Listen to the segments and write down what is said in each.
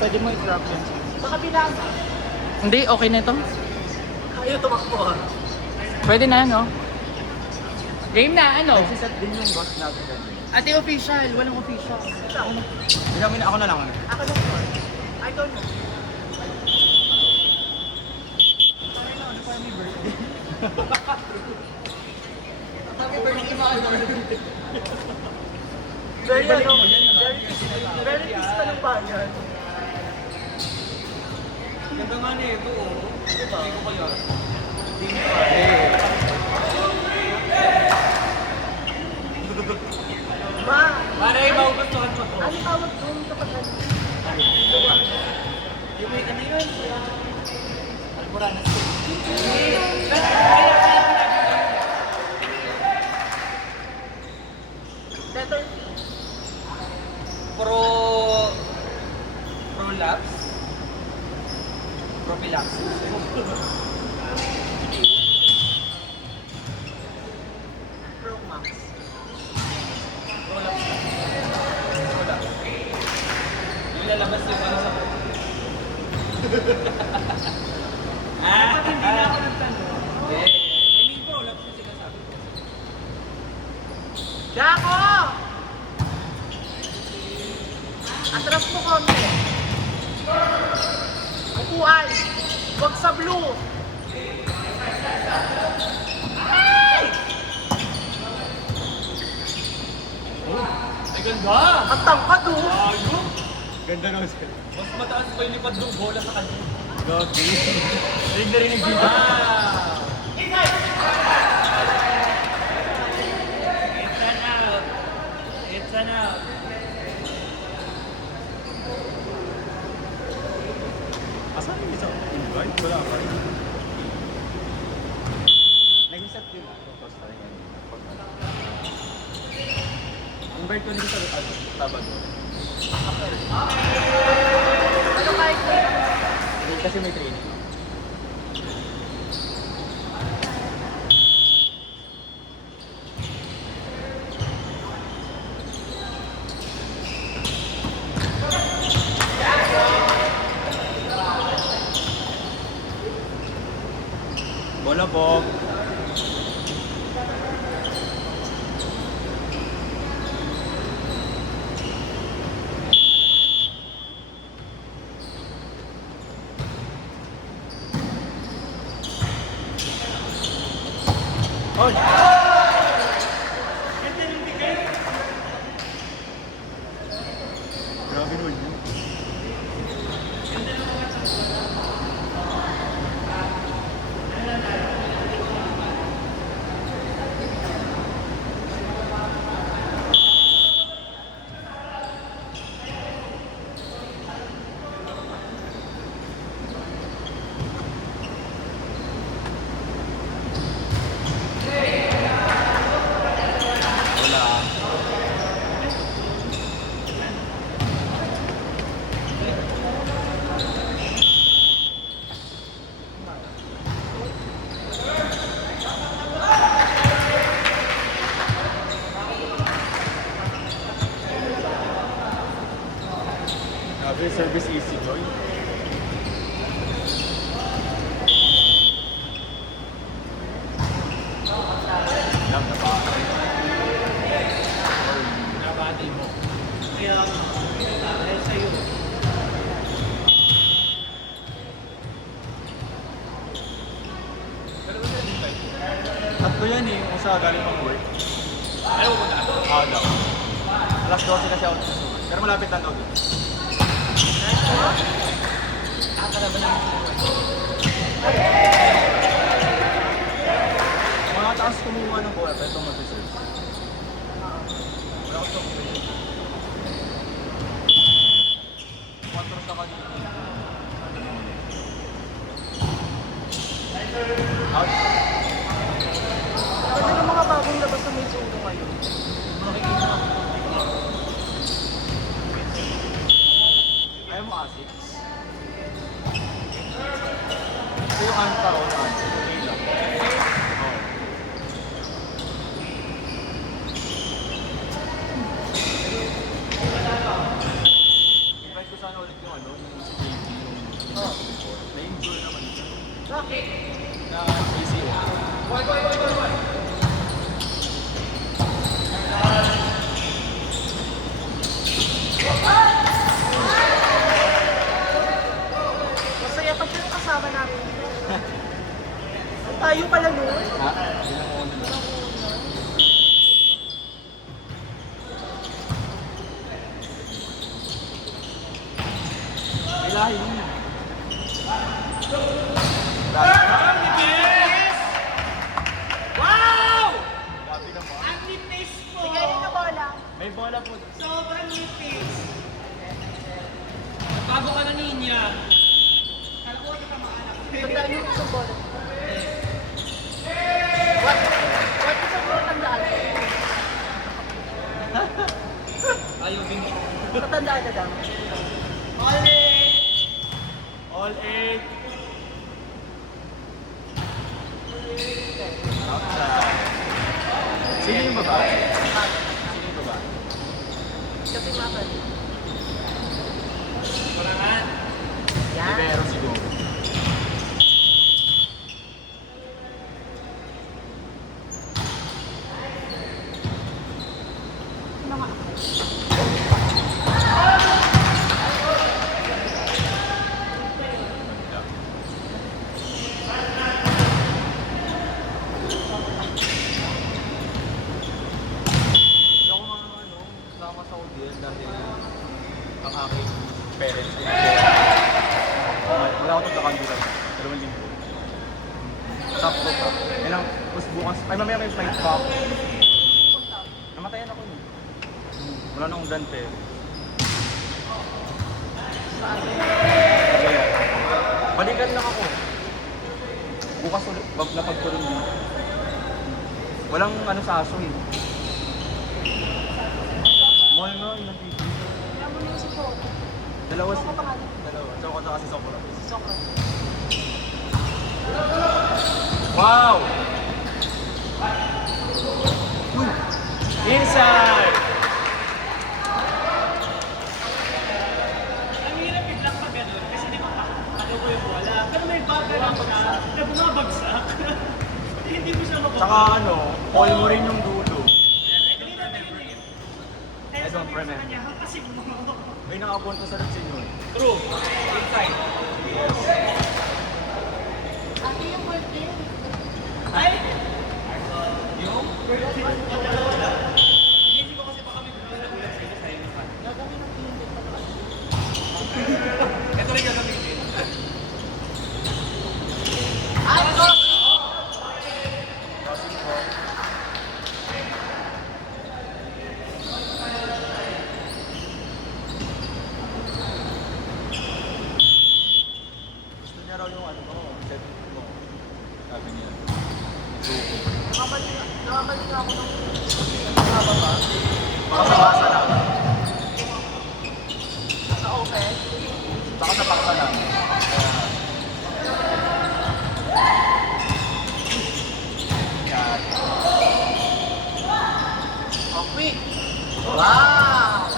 Pwede mo i-drop yan. Sa kabila. Hindi, okay na ito. Ayaw tumakbo ah. Pwede na, no? Game na, ano? Nagsiset din yung boss natin. Ate official, walang official. Ako na lang. Ako lang po. I don't know. Very ano, very peace pa ng bayan. Ganda nga na ito, oh. Diba? Hindi ko kaya. Ma, Para maugustuhan mo to. ano tawag doon kapag ano? Yung may ano yun? Alboranas. Letter P. Prolapse. Prophylaxis. Pro Max. Prolapse. Yung lalabas yung ano sa Kapag hindi na ako nagtanong. I mean, prolapse yung sinasabi ko. Jaco! Atras mo konti. Upuan. Huwag sa blue. Ay, ganda! Ang tangkad oh. Ayun! Ganda naman sir. Mas mataas pa yung lipad ng bola sa kanya. Gogi. Rinig na rin yung video. Wow! It's an out. It's an out. Asan yung isa? Invite? Wala pa rin. Nag-reset din ako. Tapos tayo ngayon. Invite ko din sa Sabado. Ano kahit Kasi may training. Bola po. Oy! Grabe naman yun. Wala. Grabe, service easy, boy. Alam na ba? Nabati mo. Kaya, dahil sa'yo. Tatlo yan eh, kung sa galing pang work. Ayaw mo na. Aga. Alas 12 kasi ako susunod. Pero malapit lang daw dito. Mga taas kumuha ng bola, pero ito mag-reserve. Wala ko ito. 4 sa kanina. Out. Ganda ng mga bagong labas na may sulo ngayon. Ayaw mo Asics? Ito yung Anta o na Anta. Invite ko sana ulit yung ano, yung Bakit? Na CCO. Masaya pa siya kasama namin. Tayo pala nun. Ha? Yun ang una. May lahi yun. Wow! Grabe na po. Ang nipis mo! Sige, yun na bola. May bola po. Sobrang nipis! Bago ka na ninya. Kala ko hindi ka maanak. Tandaan yung isang bola. What isang bola tandaan? Ayaw din mo. Tatandaan na daw. All All 8. Outside. Sino yung babae? Sino yung babae? Kasi makan. Kurangan. Yan. Pero siguro. Hindi ako mga sama sa audience dahil ang aking parents ay wala akong nagkakandilan. 2 linggo. Sakto pa. Yan lang. Tapos bukas, ay mamaya may flight pa ako. Namatayan ako nun. Wala na akong dante. Kaya, balikan lang ako. Bukas ulit, napagkulong din. Walang ano sa aso eh. Mall nga, yung nag-TV. Kaya mo yung si Coco. Dalawa Coco pangalan? Dalawa. Tsaka ko kasi Sokora. Si Sokra. Wow! Inside! Ang hirap biglang pag gano'n kasi di ba ano ko yung bola. Pero may baga lang siya na bumabagsak. Hindi mo siya mababagsak. Tsaka ano, call mo rin yung dulo. I don't remember. Kasi mo. May nakapunta sa Lutsin yun. True. Inside. Yes. Ate yung birthday. Ay! Yung? Hindi ko kasi baka may gugulat sa inyo sa inyo pa. Gagawin ng pinindot pa naman. Ito rin gagamitin. Ay, go! Gusto niya raw yung ano mo, set mo. Sabi niya. Nakabalik na ako ng Haba ba? Baka lang. sa open. Baka sa paksa lang. Yan. Oh, quick! Wow!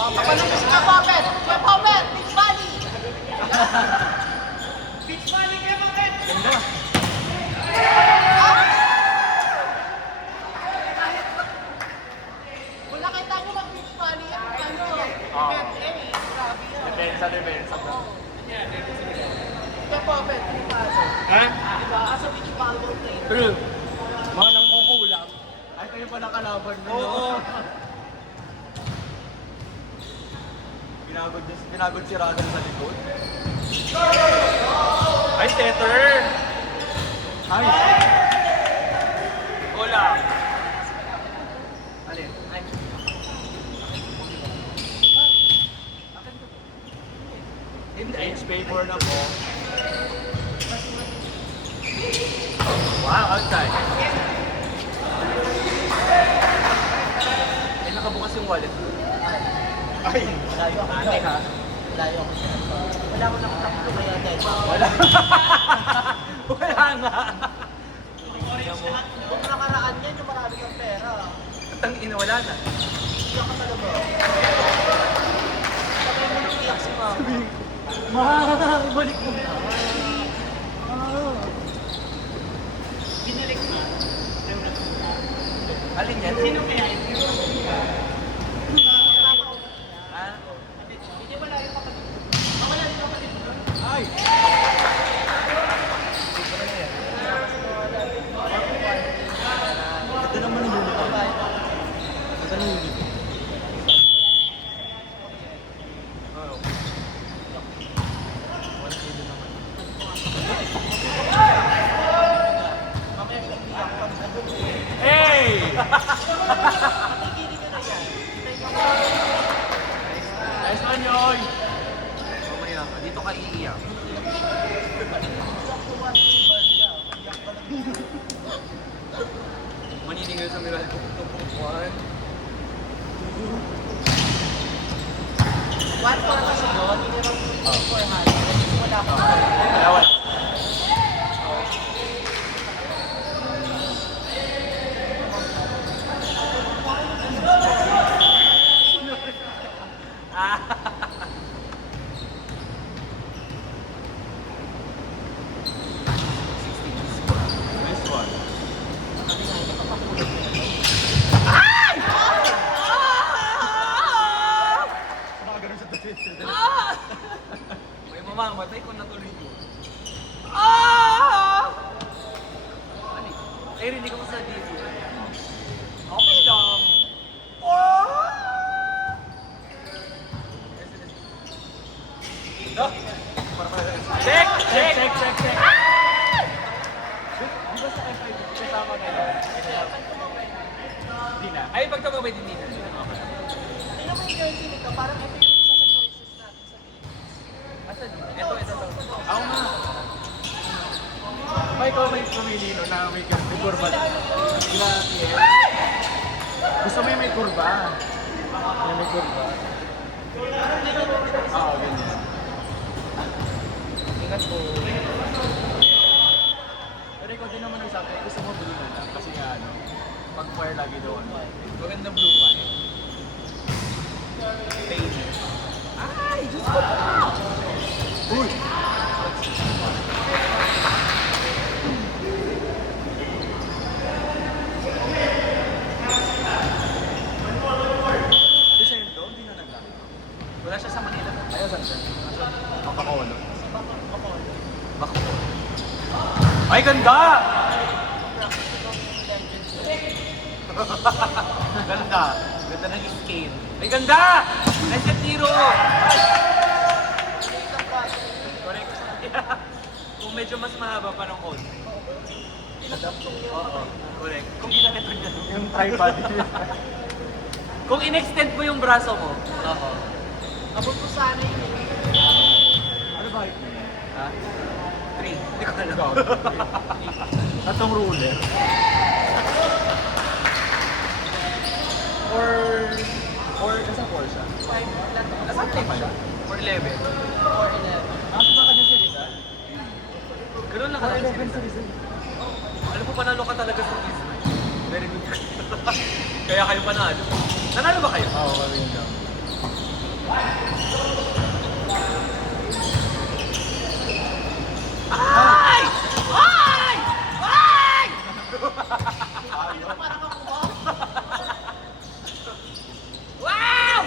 Oh, papalabas ka, Popet! Kuya Popet! Beach Valley! Beach volley kayo bakit? Ganda. Kung nakita nyo mag-beach volley, ano, Oo. event eh. Grabe yan. Depensa. Kuya Popet, di ba? Ha? Di ba? As a beach volleyball player. True. Mga nang kukulang. Ay, kayo pa nakalaban mo. Oo. Pinagod si Ragan sa likod. Ay, setter! Ay! Bola! Alin? Ay. Page paper na po. Wow, outside. Eh, nakabukas yung wallet ko. Ay! Layo ako Ate ha? Layo ako. Wala ko nang takbo kaya dahil. Wala. Wala nga. Kung nakaraan yan, yung marami kang pera. Tang ina, wala na. Iyak ka talaga. Sabay mo nang iyak si mama. Ma! Ibalik mo na. Binalik mo. Alin yan? Sino kaya yun? Ah? Hindi wala yung kapatid. Wala yung kapatid mo. Ay! Ito naman yung uniform. Ito na yung uniform. Hey! Nice one, Yoy! Mamaya ka, dito ka iiyak. Maniningil sa Miral ko. 1-4 kasi doon, minimum 400. Wala pa. Dalawan. Nice one. Nakaganon sa tabi. May mamamatay kung natuloy ko. Ay, rinig ako sa dito. Okay lang. Check! Check! Check! Check! Check! Di ba sa F5 kasama kayo? Hindi na. Ay, pag tumabay din dito. Okay. Tingnan mo yung jersey nito, parang ito yung isa sa choices natin sa Philippines. Asan? Ito. Ako nga. May ikaw may pumili no, na may kurba. Gusto mo yung may kurba? Yung may kurba. Oo, ganyan. Ingat po. Pero ikaw din naman nagsabi, gusto mo blue na lang. Kasi nga ano, pag-fire lagi doon. Maganda blue pa eh. Baby. Ay! Diyos ko! Uy! Kasi yun doon, hindi na naglaki. Wala siya sa Manila. Ayaw, saan siya? Mapakolo. Bakolo. Ay, ganda! Ganda. Ganda ng scale. Ay, ganda! Nice at zero! Correct. Kung medyo mas mahaba pa ng code. Oo. Correct. Kung ginanito niya. Yung tripod. Kung in-extend mo yung braso mo. Oo. Abot ko sana yun. Ano ba ito? Ha? 3. Hindi ko alam. Tatong ruler. Or nasa 4 siya? 5 Nasa 3 pa siya? 411. 4-11. Nasa ba ka dyan si Rizal? Ganun lang ka lang si Rizal. Alam mo, panalo ka talaga sa quiz. Very good. Kaya kayo panalo. Nanalo ba kayo? Oo, kami yun lang. Ay! Ay! Ay! Parang ako ba? Wow!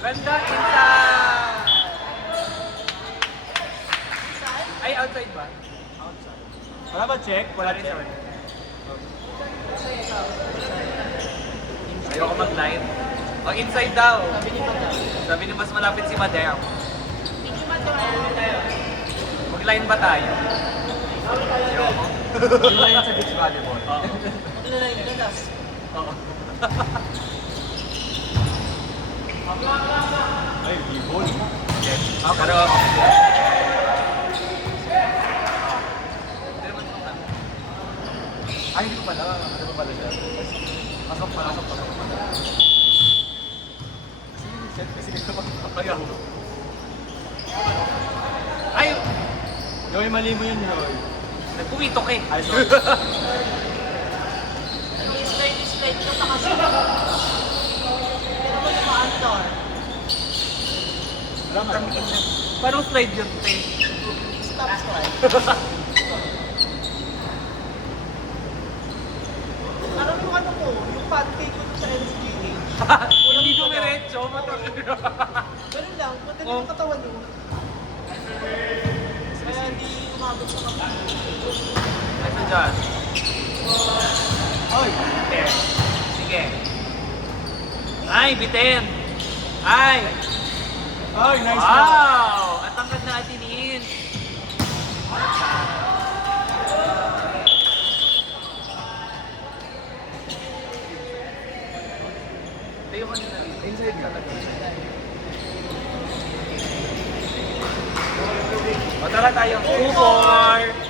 Ganda inside! Ay, outside ba? Outside. Wala ba check? Wala rin check. Ayoko mag-line. Pag inside daw. Sabi ni Madam. Sabi ni mas malapit si Madam. Thank you, Madam. Mag-line ba tayo? Ayoko. Yung line sa beach volleyball. Oo. Maglalay ka, das. Oo. Ay, b-ball. Yes. Pero, ay, hindi ko pala. Ano ba pala siya? Pasok pa. Kasi yung set, kasi hindi ko magpapayaw. Ay! Yoy, mali mo yun, Yoy. Nagpumitok eh. Ay, sorry. I-slide ka pa kasi. Pero ko yung Anton. Parang slide yun, te. subscribe. Parang yung ano ko, yung pancake ko dun sa LSGH. Hindi dumiretso, matagal. Ganun lang, madali yung katawan mo. Kaya hindi umabot sa kapatid. Ano dyan? Oy, bitin. Sige. Ay, bitin. Ay! Ay, nice Wow! At tangkad na atinin. Tayo ka nila dito. Inside talaga. O tara tayo. 2-4.